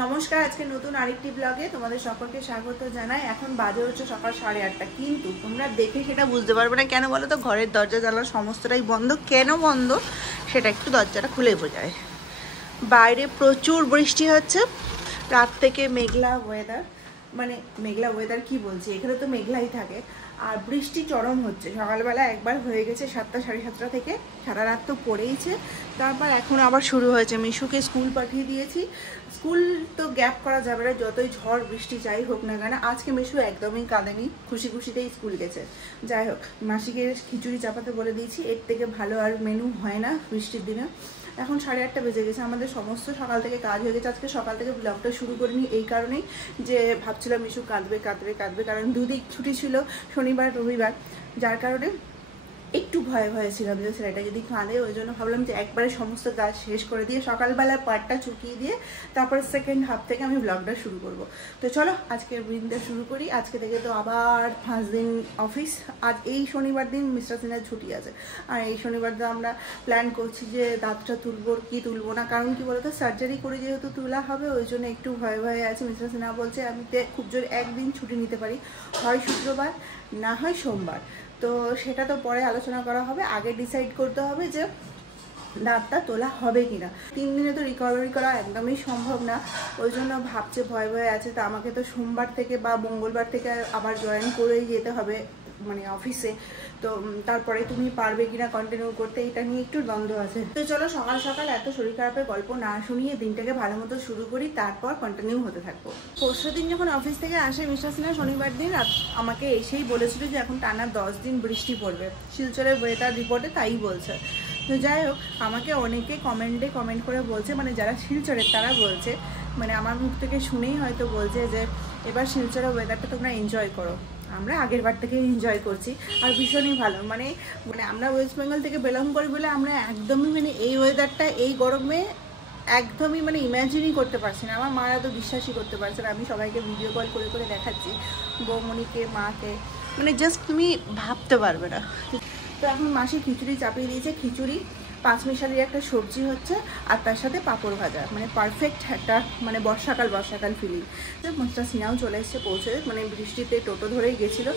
নমস্কার, আজকে নতুন আরেকটি ব্লগে তোমাদের সকলকে স্বাগত জানাই। এখন বাজে হচ্ছে সকাল 8:30, কিন্তু তোমরা দেখে সেটা বুঝতে পারবে না। কেন বলো তো? ঘরের দরজা জানলা সমস্তটাই বন্ধ। কেন বন্ধ সেটা একটু দরজাটা খুলে বোঝায়। বাইরে প্রচুর বৃষ্টি হচ্ছে, রাত থেকে মেঘলা ওয়েদার। মানে মেঘলা ওয়েদার কি বলছি, এখানে তো মেঘলাই থাকে। আর বৃষ্টি চরম হচ্ছে। সকালবেলা একবার হয়ে গেছে 7টা 7:30 থেকে, সারা রাত তো পড়েইছে। তারপর এখন আবার শুরু হয়েছে। মিশুকে স্কুল পাঠিয়ে দিয়েছি। স্কুল তো গ্যাপ করা যাবে না, যতই ঝড় বৃষ্টি যাই হোক না কেন। আজকে মিশু একদমই কাঁদেনি, খুশি খুশিতেই স্কুল গেছে। যাই হোক, মাসিকে খিচুড়ি চাপাতে বলে দিয়েছি। এর থেকে ভালো আর মেনু হয় না বৃষ্টির দিনে। এখন 8:30 বেজে গেছে, আমাদের সমস্ত সকাল থেকে কাজ হয়ে গেছে। আজকে সকাল থেকে ব্লগটা শুরু করিনি এই কারণেই যে ভাবছিলাম মিশু কাঁদবে কাঁদবে কাঁদবে, কারণ দুদিক ছুটি ছিল, শনিবার রবিবার, যার কারণে একটু ভয়ে ভয়ে ছিলাম যে ছেলেটা যদি কাঁদে। ওই জন্য ভাবলাম যে একবারে সমস্ত কাজ শেষ করে দিয়ে সকালবেলার পার্টটা চুকিয়ে দিয়ে তারপর সেকেন্ড হাফ থেকে আমি ব্লগটা শুরু করব। তো চলো আজকের দিনটা শুরু করি। আজকে থেকে তো আবার 5 দিন অফিস। আজ এই শনিবার দিন মিস্টার সিনহার ছুটি আছে। আর এই শনিবার দিন আমরা প্ল্যান করছি যে দাঁতটা তুলবো কি তুলবো না, কারণ কি বলতো, সার্জারি করে যেহেতু তোলা হবে, ওই জন্য একটু ভয়ে ভয়ে আছে। মিস্টার সিনহা বলছে আমি খুব জোর একদিন ছুটি নিতে পারি, হয় শুক্রবার না হয় সোমবার। তো সেটা তো পরে আলোচনা করা হবে, আগে ডিসাইড করতে হবে যে দাঁতটা তোলা হবে কিনা। 3 দিনে তো রিকভারি করা একদমই সম্ভব না, ওই জন্য ভাবছে, ভয় ভয়ে আছে। তো আমাকে তো সোমবার থেকে বা মঙ্গলবার থেকে আবার জয়েন করেই যেতে হবে মানে অফিসে। তো তারপরে তুমি পারবে কিনা কন্টিনিউ করতে, এটা নিয়ে একটু দ্বন্দ্ব আছে। তো চলো সকাল সকাল এত শরীর খারাপের গল্প না শুনিয়ে দিনটাকে ভালো মতো শুরু করি, তারপর কন্টিনিউ হতে থাকবো। পরশু দিন যখন অফিস থেকে আসে মিস্টার সিনহা, শনিবার দিন আমাকে এসেই বলেছিল যে এখন টানা 10 দিন বৃষ্টি পড়বে। শিলচরের ওয়েদার রিপোর্টে তাই বলছে। তো যাই হোক, আমাকে অনেকে কমেন্ট করে বলছে, মানে যারা শিলচরের তারা বলছে, মানে আমার মুখ থেকে শুনেই হয়তো বলছে যে এবার শিলচরের ওয়েদারটা তোমরা এনজয় করো। আমরা আগের বার থেকে এনজয় করছি আর ভীষণই ভালো। মানে আমরা ওয়েস্ট বেঙ্গল থেকে বিলং করি বলে আমরা একদমই মানে এই ওয়েদারটা এই গরমে একদমই মানে ইম্যাজিনই করতে পারছি না। আমার মারা তো বিশ্বাসই করতে পারছে না। আমি সবাইকে ভিডিও কল করে করে দেখাচ্ছি, বৌমণিকে, মাকে, মানে জাস্ট তুমি ভাবতে পারবে না। তো এখন মাসি খিচুড়ি চাপিয়ে দিয়েছে। খিচুড়ি, 5 মিশালির একটা সবজি হচ্ছে, আর তার সাথে পাঁপড় ভাজা। মানে পারফেক্ট একটা মানে বর্ষাকাল ফিলিং। তো মিস্টার সিনহাও চলে এসছে, পৌঁছে, মানে বৃষ্টিতে টোটো ধরেই গেছিল।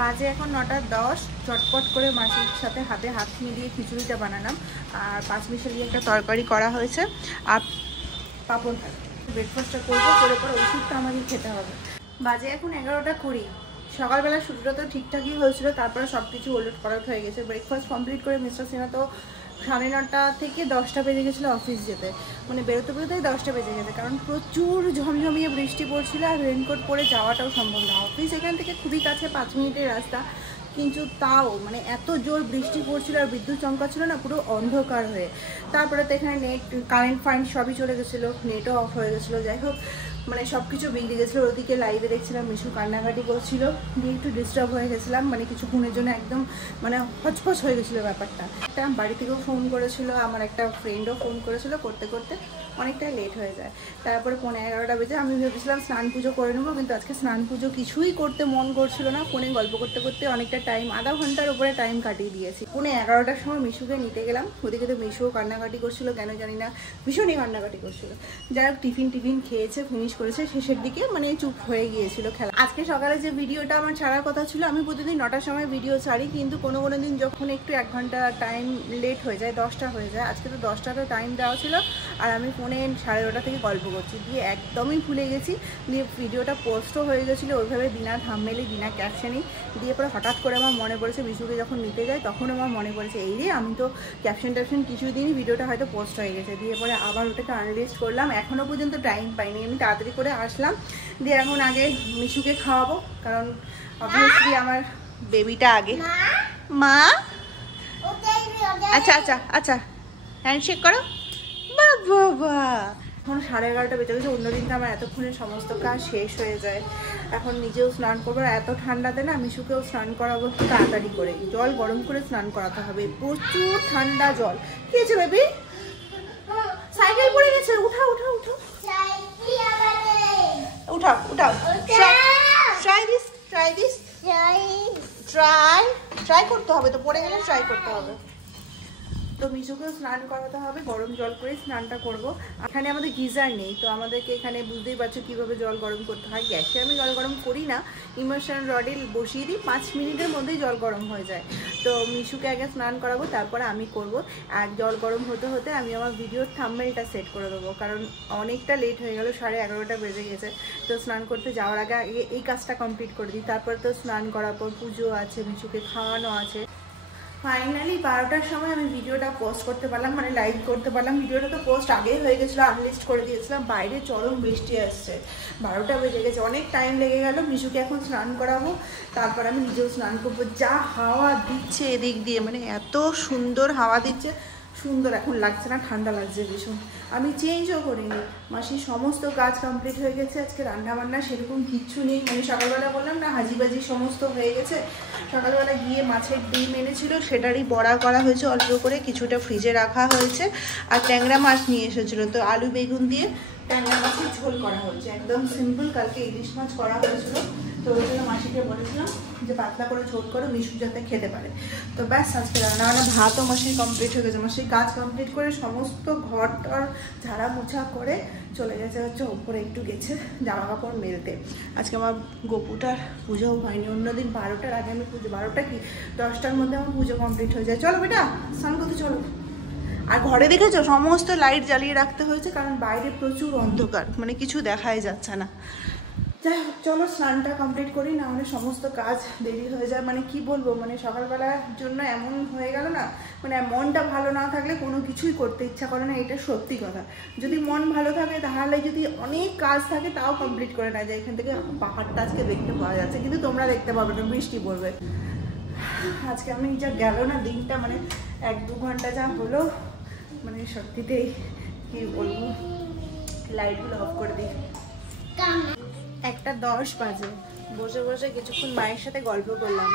বাজে এখন 9:10। চটপট করে মাসির সাথে হাতে হাত মিলিয়ে খিচুড়িটা বানালাম, আর 5 মিশালি একটা তরকারি করা হয়েছে, আর পাঁপড় ভাজা। ব্রেকফাস্টটা করবো, করে পরে ওষুধটা আমাকে খেতে হবে। বাজে এখন 11:20। সকালবেলা শুরুটা তো ঠিকঠাকই হয়েছিল, তারপরে সব কিছু ওলট পালট হয়ে গেছে। ব্রেকফাস্ট কমপ্লিট করে মিস্টার সিনহা তো 9:30 থেকে 10টা বেজে গেছিলো অফিস যেতে। মানে বেরোতে বেরোতেই 10টা বেজে গেছে, কারণ প্রচুর ঝমঝমিয়ে বৃষ্টি পড়ছিল, আর রেনকোট পরে যাওয়াটাও সম্ভব না। অফিস এখান থেকে খুবই কাছে, 5 মিনিটের রাস্তা, কিন্তু তাও মানে এত জোর বৃষ্টি পড়ছিল আর বিদ্যুৎ চমকাচ্ছিল না, পুরো অন্ধকার হয়ে। তারপরে তো এখানে নেট, কারেন্ট ফারেন্ট সবই চলে গেছিলো, নেটও অফ হয়ে গেছিলো। যাই হোক, মানে সব কিছু বিগড়ে গেছিলো। ওদিকে লাইভে দেখছিলাম মিশু কান্নাকাটি করছিল, দিয়ে একটু ডিস্টার্ব হয়ে গেছিলাম, মানে কিছুক্ষণের জন্য একদম মানে হচপচ হয়ে গেছিলো ব্যাপারটা। একটা বাড়ি থেকেও ফোন করেছিল, আমার একটা ফ্রেন্ডও ফোন করেছিল, করতে করতে অনেকটাই লেট হয়ে যায়। তারপরে 11:15 বেজে আমি ভেবেছিলাম স্নান পুজো করে নেবো, কিন্তু আজকে স্নান পুজো কিছুই করতে মন করছিল না। ফোনে গল্প করতে করতে অনেকটা টাইম, আধা ঘন্টার উপরে টাইম কাটিয়ে দিয়েছি। 11:15টার সময় মিশুকে নিতে গেলাম। ওদিকে তো মিশুও কান্নাকাটি করছিল, কেন জানি না ভীষণই কান্নাকাটি করছিল। যাই হোক, টিফিন খেয়েছে, ফিনিশ করেছে, শেষের দিকে মানে চুপ হয়ে গিয়েছিল খেলা। আজকে সকালে যে ভিডিওটা আমার ছাড়ার কথা ছিল, আমি প্রতিদিন 9টার সময় ভিডিও ছাড়ি, কিন্তু কোনো দিন যখন একটু 1 ঘন্টা টাইম লেট হয়ে যায়, 10টা হয়ে যায়। আজকে তো 10টাতে টাইম দেওয়া ছিল, আর আমি ফোনে 9:30 থেকে গল্প করছি, দিয়ে একদমই ভুলে গেছি। দিয়ে ভিডিওটা পোস্টও হয়ে গেছিলো ওইভাবে, বিনা থাম্বনেলে বিনা ক্যাপশনই। দিয়ে পরে হঠাৎ করে আমার মনে পড়েছে, মিশুকে যখন নিতে যাই তখন আমার মনে পড়েছে, এই রে আমি তো ক্যাপশন কিছুই দিনই, ভিডিওটা হয়তো পোস্ট হয়ে গেছে। দিয়ে পরে আবার ওটাকে আনলিস্ট করলাম, এখনও পর্যন্ত টাইম পাইনি। আমি তাড়াতাড়ি করে আসলাম, দিয়ে এখন আগে মিশুকে খাওয়াবো, কারণ অবভিয়াসলি আমার বেবিটা আগে। মা, আচ্ছা আচ্ছা আচ্ছা, হ্যান্ডশেক করো। বাবা, এখন 11:30 বেজে গেছে। অন্যদিন তো আমার এতক্ষণে সমস্ত কাজ শেষ হয়ে যায়। এখন নিজেও স্নান করবো, আর এত ঠান্ডাতে না মিশুকেও স্নান করাবো একটু তাড়াতাড়ি করে, জল গরম করে স্নান করাতে হবে, প্রচুর ঠান্ডা জল। কি হয়েছে বেবি? সাইকেল পড়ে গেছে, উঠাও উঠাও উঠাও উঠাও উঠাও। ট্রাই করতে হবে তো, পড়ে গেলে ট্রাই করতে হবে। তো তো মিশুকেও স্নান করাতে হবে, গরম জল করে স্নানটা করব। এখানে আমাদের গিজার নেই, তো আমাদেরকে এখানে বুঝতেই পারছো কীভাবে জল গরম করতে হয়। গ্যাসে আমি জল গরম করি না, ইমার্শন রডে বসিয়ে দিই, 5 মিনিটের মধ্যেই জল গরম হয়ে যায়। তো মিশুকে আগে স্নান করাবো, তারপরে আমি করব। আর জল গরম হতে হতে আমি আমার ভিডিওর থাম্বনেলটা সেট করে দেবো, কারণ অনেকটা লেট হয়ে গেল, 11:30 বেজে গেছে। তো স্নান করতে যাওয়ার আগে এই কাজটা কমপ্লিট করে দিই, তারপর তো স্নান করার পর পুজো আছে, মিশুকে খাওয়ানো আছে। ফাইনালি 12টার সময় আমি ভিডিওটা পোস্ট করতে পারলাম, মানে লাইভ করতে পারলাম। ভিডিওটা তো পোস্ট আগেই হয়ে গেছিলো, আনলিস্ট করে দিয়েছিলাম। বাইরে চরম বৃষ্টি আসছে, 12টা বেজে গেছে, অনেক টাইম লেগে গেল। মিশুকে এখন স্নান করাবো, তারপর আমি নিজেও স্নান করবো। যা হাওয়া দিচ্ছে এদিক দিয়ে, মানে এত সুন্দর হাওয়া দিচ্ছে, সুন্দর এখন লাগছে না, ঠান্ডা লাগছে ভীষণ। আমি চেঞ্জও করিনি, মাসির সমস্ত কাজ কমপ্লিট হয়ে গেছে। আজকে রান্নাবান্না সেরকম কিচ্ছু নেই, মানে সকালবেলা বললাম না হাজিবাজি সমস্ত হয়ে গেছে। সকালবেলা গিয়ে মাছের ডিম এনেছিল, সেটারই বড়া করা হয়েছে অল্প করে, কিছুটা ফ্রিজে রাখা হয়েছে। আর ট্যাংরা মাছ নিয়ে এসেছিলো, তো আলু বেগুন দিয়ে ট্যাংরা মাছের ঝোল করা হয়েছে, একদম সিম্পল। কালকে ইলিশ মাছ করা হয়েছিল, তো ওই জন্য মাসিকে বলেছিলাম যে পাতলা করে ঝোল করে মিশু যাতে খেতে পারে। তো ব্যাস আজকে রান্নাবান্না, ভাতও মাসির কমপ্লিট হয়ে গেছে। মাসির কাজ কমপ্লিট করে সমস্ত ঘরটার ঝাড়া মোছা করে চলে গেছে হচ্ছে ওপরে, একটু গেছে জামা কাপড় মেলতে। আজকে আমার গোপুটার পুজোও হয়নি, অন্যদিন 12টার আগে আমি পুজো, 12টা কি 10টার মধ্যে আমার পুজো কমপ্লিট হয়ে যায়। চলো বেটা স্নান করতে চলো। আর ঘরে দেখেছো সমস্ত লাইট জ্বালিয়ে রাখতে হয়েছে, কারণ বাইরে প্রচুর অন্ধকার, মানে কিছু দেখাই যাচ্ছে না। যাই হোক চলো স্নানটা কমপ্লিট করি, না হলে সমস্ত কাজ দেরি হয়ে যায়। মানে কি বলবো, মানে সকালবেলার জন্য এমন হয়ে গেল না, মানে মনটা ভালো না থাকলে কোনো কিছুই করতে ইচ্ছা করে না, এটা সত্যি কথা। যদি মন ভালো থাকে তাহলে যদি অনেক কাজ থাকে তাও কমপ্লিট করে না যায়। এখান থেকে পাহাড়টা আজকে দেখতে পাওয়া যাচ্ছে, কিন্তু তোমরা দেখতে পাবে না, বৃষ্টি পড়বে। আজকে আমি যা গেল না দিনটা, মানে 1-2 ঘন্টা যা হলো, মানে সত্যিতেই কি বলবো। লাইটগুলো অফ করে দিই। 1:10 বাজে, বসে বসে কিছুক্ষণ মায়ের সাথে গল্প করলাম।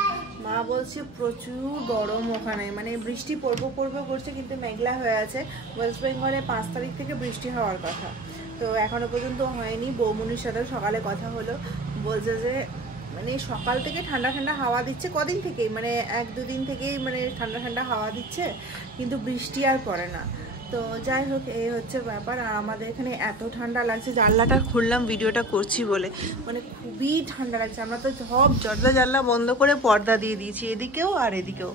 মা বলছে প্রচুর গরম ওখানে, মানে বৃষ্টি পড়বো করছে, কিন্তু মেঘলা হয়ে আছে। ওয়েস্ট বেঙ্গলে 5 তারিখ থেকে বৃষ্টি হওয়ার কথা, তো এখনো পর্যন্ত হয়নি। বৌমনির সাথেও সকালে কথা হলো, বলছে যে মানে সকাল থেকে ঠান্ডা ঠান্ডা হাওয়া দিচ্ছে, কদিন থেকেই, মানে 1-2 দিন থেকেই মানে ঠান্ডা ঠান্ডা হাওয়া দিচ্ছে, কিন্তু বৃষ্টি আর পড়ে না। তো যাই হোক এই হচ্ছে ব্যাপার। আর আমাদের এখানে এত ঠান্ডা লাগছে, জানলাটা খুললাম ভিডিওটা করছি বলে, মানে খুবই ঠান্ডা লাগছে। আমরা তো সব দরজা জানলা বন্ধ করে পর্দা দিয়ে দিয়েছি, এদিকেও আর এদিকেও।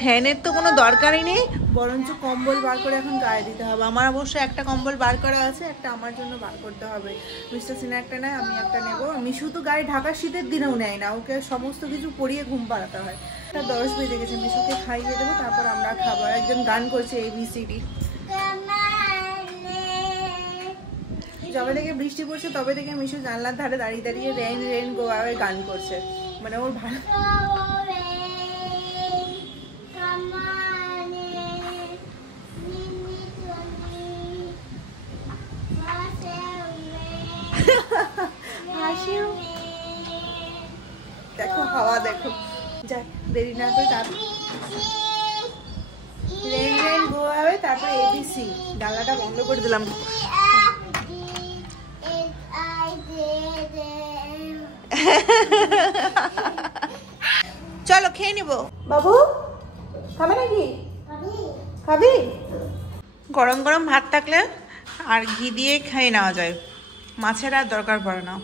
ফ্যানের তো কোনো দরকারই নেই, বরঞ্চ কম্বল বার করে এখন গায়ে দিতে হবে। আমার অবশ্য একটা কম্বল বার করা আছে, একটা আমার জন্য বার করতে হবে। মিস্টার সিনা একটা নেয়, আমি একটা নেবো। মিশু তো গায়ে ঢাকা শীতের দিনেও নেয় না, ওকে সমস্ত কিছু পরিয়ে ঘুম পাড়াতে হয়। 10 বেজে গেছে, মিশুকে খাইয়ে দেবো, তারপর আমরা খাবো। একজন গান করছে ABCD। যবে থেকে বৃষ্টি পড়ছে তবে থেকে মিশু জানলার ধারে দাঁড়িয়ে দাঁড়িয়ে রেইন রেইন গো অ্যাওয়ে গান করছে, মানে ওর ভালো। দেখো হাওয়া দেখো, যাক দেরি না করে তারপর রেইন রেইন গো অ্যাওয়ে, তারপর ABC। জানলাটা বন্ধ করে দিলাম। চলো খেয়ে নিবো। বাবু খাবে নাকি? খাবি? গরম গরম ভাত থাকলে আর ঘি দিয়ে খেয়ে নেওয়া যায়, মাছের আর দরকার পড়ে না।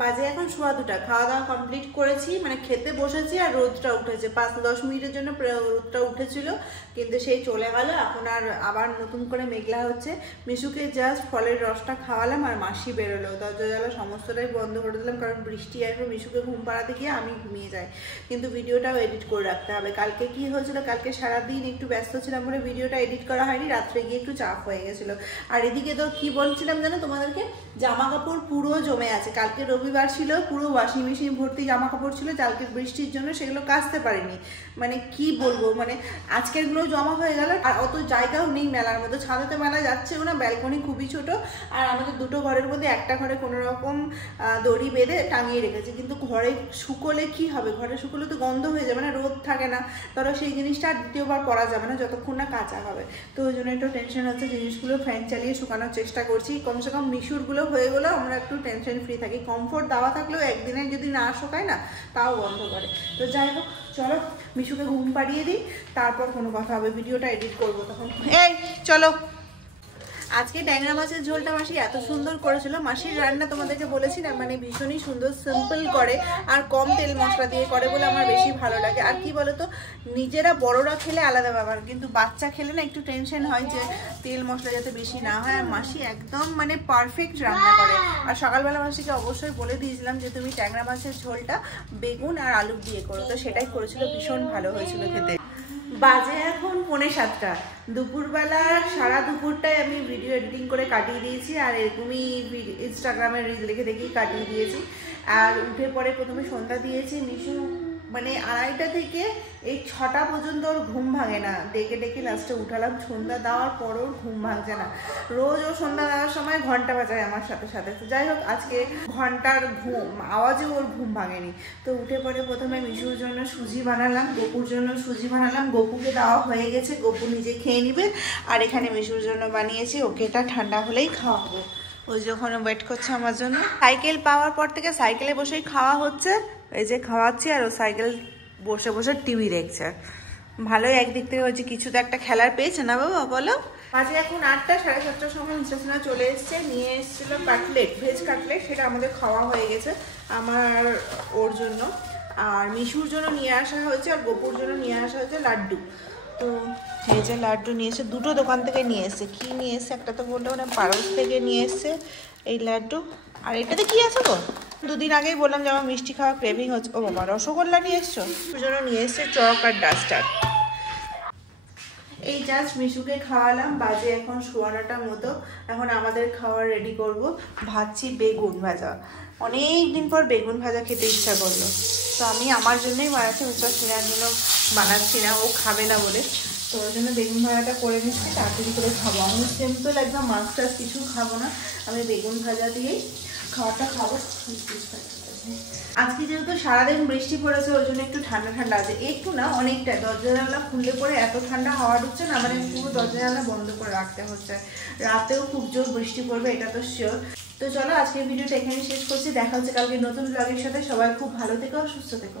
বাজে এখন 2:15, খাওয়া দাওয়া কমপ্লিট করেছি, মানে খেতে বসেছি। আর রোদটা উঠেছে, 5-10 মিনিটের জন্য রোদটা উঠেছিল, কিন্তু সেই চলে গেল। এখন আর আবার নতুন করে মেঘলা হচ্ছে। মিশুকে জাস্ট ফলের রসটা খাওয়ালাম, আর মাসি বেরোলো, দরজা জানলা সমস্তটাই বন্ধ করে দিলাম, কারণ বৃষ্টি আসবে। মিশুকে ঘুম পাড়াতে গিয়ে আমি ঘুমিয়ে যাই, কিন্তু ভিডিওটাও এডিট করে রাখতে হবে। কালকে কি হয়েছিল, কালকে সারাদিন একটু ব্যস্ত ছিলাম বলে ভিডিওটা এডিট করা হয়নি, রাত্রে গিয়ে একটু চাপ হয়ে গেছিলো। আর এদিকে তো কি বলছিলাম জানো তোমাদেরকে, জামা কাপড় পুরো জমে আছে। কালকে রবিবার ছিল, পুরো ওয়াশিং মেশিন ভর্তি জামা কাপড় ছিল, কালকে বৃষ্টির জন্য সেগুলো কাচতে পারিনি। মানে কি বলবো, মানে আজকেরগুলো জমা হয়ে গেল। আর অত জায়গাও নেই মেলার মধ্যে, ছাদেতে মেলা যাচ্ছেও না, ব্যালকনি খুবই ছোট। আর আমাদের 2টো ঘরের মধ্যে একটা ঘরে কোনো রকম দড়ি বেঁধে টাঙিয়ে রেখেছে, কিন্তু ঘরে শুকোলে কি হবে, ঘরে শুকোলে তো গন্ধ হয়ে যাবে না, রোদ থাকে না, ধরো সেই জিনিসটা আর দ্বিতীয়বার পরা যাবে না যতক্ষণ না কাঁচা হবে। তো ওই জন্য একটু টেনশন হচ্ছে, জিনিসগুলো ফ্যান চালিয়ে শুকানোর চেষ্টা করছি। কমসে কম মিশুরগুলো হয়ে গেলেও আমরা একটু টেনশন ফ্রি থাকি, কম কমফোর্ট দেওয়া থাকলেও একদিনে যদি না শোকায় না তাও বন্ধ করে। তো যাই হোক, চলো মিশুকে ঘুম পাড়িয়ে দিই, তারপর কোনো কথা হবে, ভিডিওটা এডিট করবো তখন। এই চলো, আজকে ট্যাংরা মাছের ঝোলটা মাসি এত সুন্দর করেছিল। মাসির রান্না তোমাদেরকে বলেছি না, মানে ভীষণই সুন্দর, সিম্পল করে আর কম তেল মশলা দিয়ে করে বলে আমার বেশি ভালো লাগে। আর কি বলতো, নিজেরা বড়রা খেলে আলাদা ব্যাপার, কিন্তু বাচ্চা খেলে না একটু টেনশন হয় যে তেল মশলা যাতে বেশি না হয়। আর মাসি একদম মানে পারফেক্ট রান্না করে। আর সকালবেলা মাসিকে অবশ্যই বলে দিয়েছিলাম যে তুমি ট্যাংরা মাছের ঝোলটা বেগুন আর আলু দিয়ে করো, তো সেটাই করেছিল, ভীষণ ভালো হয়েছিল খেতে। বাজে এখন 6:45, দুপুরবেলা সারা দুপুরটাই আমি ভিডিও এডিটিং করে কাটিয়ে দিয়েছি, আর এরকমই ইনস্টাগ্রামে রিল দেখে দেখেই কাটিয়ে দিয়েছি। আর উঠে পরে প্রথমে সন্ধ্যা দিয়েছি। মিশু মানে 2:30 থেকে এই 6টা পর্যন্ত ওর ঘুম ভাঙে না, ডেকে ডেকে লাস্টে উঠালাম। সন্ধ্যা দেওয়ার পরও ঘুম ভাঙছে না, রোজ ও সন্ধ্যা দেওয়ার সময় ঘন্টা বাজায় আমার সাথে সাথে। তো যাই হোক, আজকে ঘন্টার ঘুম আওয়াজে ওর ঘুম ভাঙেনি। তো উঠে পরে প্রথমে মিশুর জন্য সুজি বানালাম, গোপুর জন্য সুজি বানালাম। গোপুকে দেওয়া হয়ে গেছে, গোপু নিজে খেয়ে নিবে। আর এখানে মিশুর জন্য বানিয়েছি, ওকে এটা ঠান্ডা হলেই খাওয়াবো। ওই যখন ওয়েট করছে আমার জন্য। সাইকেল পাওয়ার পর থেকে সাইকেলে বসেই খাওয়া হচ্ছে, এই যে খাওয়াচ্ছি, আর ও সাইকেল বসে বসে টিভি দেখছে। ভালোই একদিক থেকে হচ্ছে, কিছু তো একটা খেলার পেয়েছে না বাবা, বলো। আজকে এখন 8টা, 7:30টার সময় ইনস্টাশনে চলে এসছে, নিয়ে এসেছিলো কাটলেট, ভেজ কাটলেট। সেটা আমাদের খাওয়া হয়ে গেছে, আমার ওর জন্য। আর মিশুর জন্য নিয়ে আসা হয়েছে, আর গোপুর জন্য নিয়ে আসা হয়েছে লাড্ডু। তো এই যে লাড্ডু নিয়ে এসে, দুটো দোকান থেকে নিয়ে এসছে। কি নিয়ে এসছে একটা তো বললো না, পারস থেকে নিয়ে এসছে এই লাড্ডু। আর এটাতে কি আছে গো? দুদিন আগেই বললাম যে আমার মিষ্টি খাওয়া ক্রেভিং হচ্ছে। ও বাবা, রসগোল্লা নিয়ে এসছো? ওর জন্য নিয়ে এসছে চক আর ডাস্টার। এই জাস্ট মিশুকে খাওয়ালাম, বাজে এখন 9:15টার মতো। এখন আমাদের খাওয়া রেডি করব। ভাবছি বেগুন ভাজা, অনেক দিন পর বেগুন ভাজা খেতে ইচ্ছা করলো। তো আমি আমার জন্যই বানাচ্ছি, মিস্টার সিনার জন্য বানাচ্ছি না, ও খাবে না বলে। তো ওর জন্য বেগুন ভাজাটা করে নিচ্ছি, তাড়াতাড়ি করে খাবো। আমি সিম্পল একদম মাছ টাছ কিছু খাবো না, আমি বেগুন ভাজা দিয়েই খাওয়াটা খাবো। আজকে যেহেতু সারাদিন বৃষ্টি পড়েছে, ওই জন্য একটু ঠান্ডা ঠান্ডা আছে, একটু না অনেকটা। দরজা জানলা খুললে পরে এত ঠান্ডা হাওয়া ঢুকছে না, মানে পুরো দরজা জানলা বন্ধ করে রাখতে হচ্ছে। রাতেও খুব জোর বৃষ্টি পড়বে, এটা তো শিওর। তো চলো আজকের ভিডিওটা এখানে শেষ করছি, দেখা হচ্ছে কালকে নতুন ব্লগের সাথে। সবাই খুব ভালো থেকো, সুস্থ থেকো।